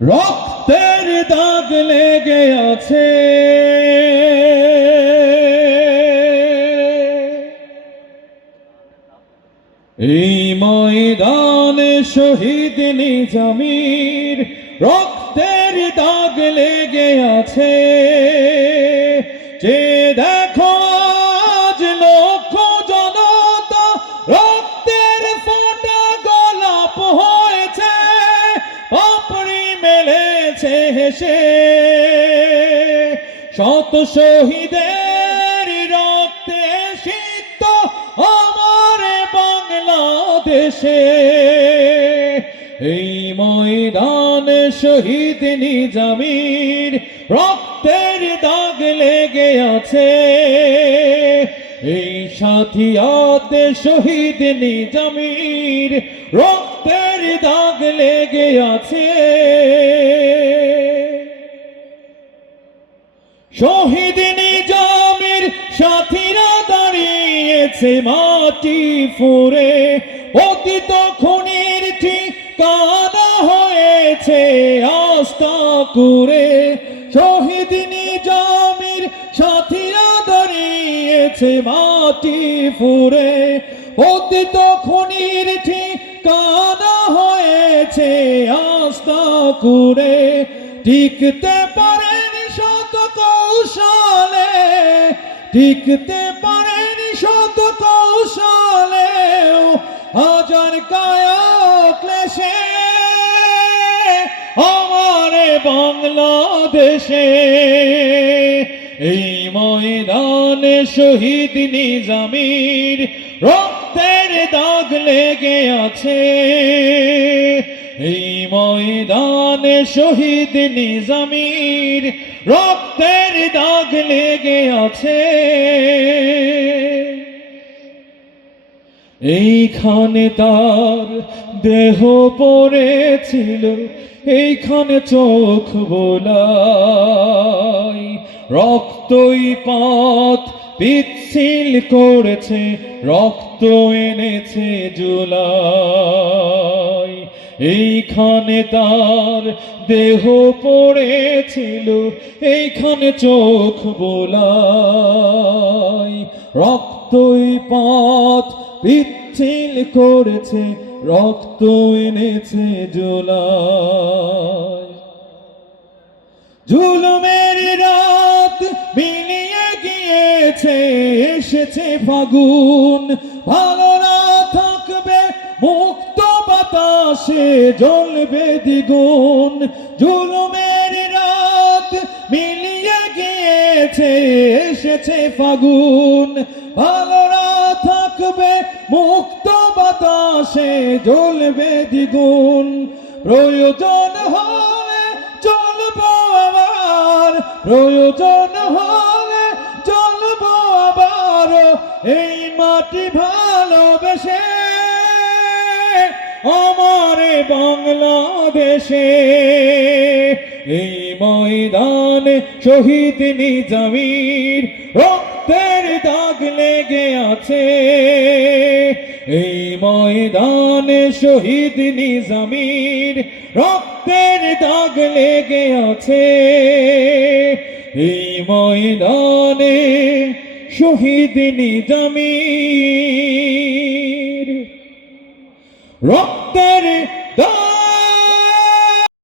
রক্তের দাগ লেগে আছে এই ময়দানে শহীদ নিজামীর রক্তের দাগ লেগে আছে যে দেখো আজ লক্ষ জনতা রক্তের ফোঁটা গোলাপ হয়েছে পাপড়ি মেলেছে হেসে শত শহীদের রক্তে সিক্ত আমার বাংলাদেশে এই ময়দানে শহীদ নিজামীর রক্তের দাগ লেগে আছে এই সাথিয়াতে শহীদ নিজামীর রক্তের দাগ লেগে আছে শহীদ নিজামীর সাথীরা দাঁড়িয়েছে মাটি ফুঁড়ে অতীত খুনির ঠিকানা হয়েছে আস্থা করে শহীদ নিজামীর সাথীরা দাঁড়িয়েছে মাটি ফুঁড়ে অতীত খুনির ঠিকানা হয়েছে আস্থা করে টিকতে পারেনি শত কৌশলে টিকতে পারেনি শত কৌশলে হাজার কায়ক ক্লেশে আমার বাংলাদেশে এই ময়দানে শহীদ নিজামীর রক্তের দাগ লেগে আছে এই ময়দানে শহীদ নিজামীর রক্তের দাগ লেগে আছে এইখানে তার দেহ পড়েছিল এইখানে চোখ বোলাই রক্তই পথ পিচ্ছিল করেছে রক্ত এনেছে জুলাই এইখানে তার দেহ পড়েছিল এইখানে চোখ বোলাই রক্তই পথ পিচ্ছিল করেছে রক্ত এনেছে জুলাই জুলুমের রাত মিলিয়ে গিয়েছে এসেছে ফাগুন ভালো না থাকবে মুক্ত বাতাসে জ্বলবে দ্বিগুণ জুলুমের রাত মিলিয়ে গিয়েছে এসেছে ফাগুন ভালো না থাকবে মুক্ত বাতাসে জ্বলবে দ্বিগুণ প্রয়োজন হলে চলবো আবার প্রয়োজন হলে চলবো আবার এই মাটি ভালোবেসে আমার বাংলাদেশে এই ময়দানে শহীদ নিজামীর রক্তের দাগ লেগে আছে এই ময়দানে শহীদ নিজামীর রক্তের দাগ লেগে আছে এই ময়দানে শহীদ নিজামীর রক্তের দাগ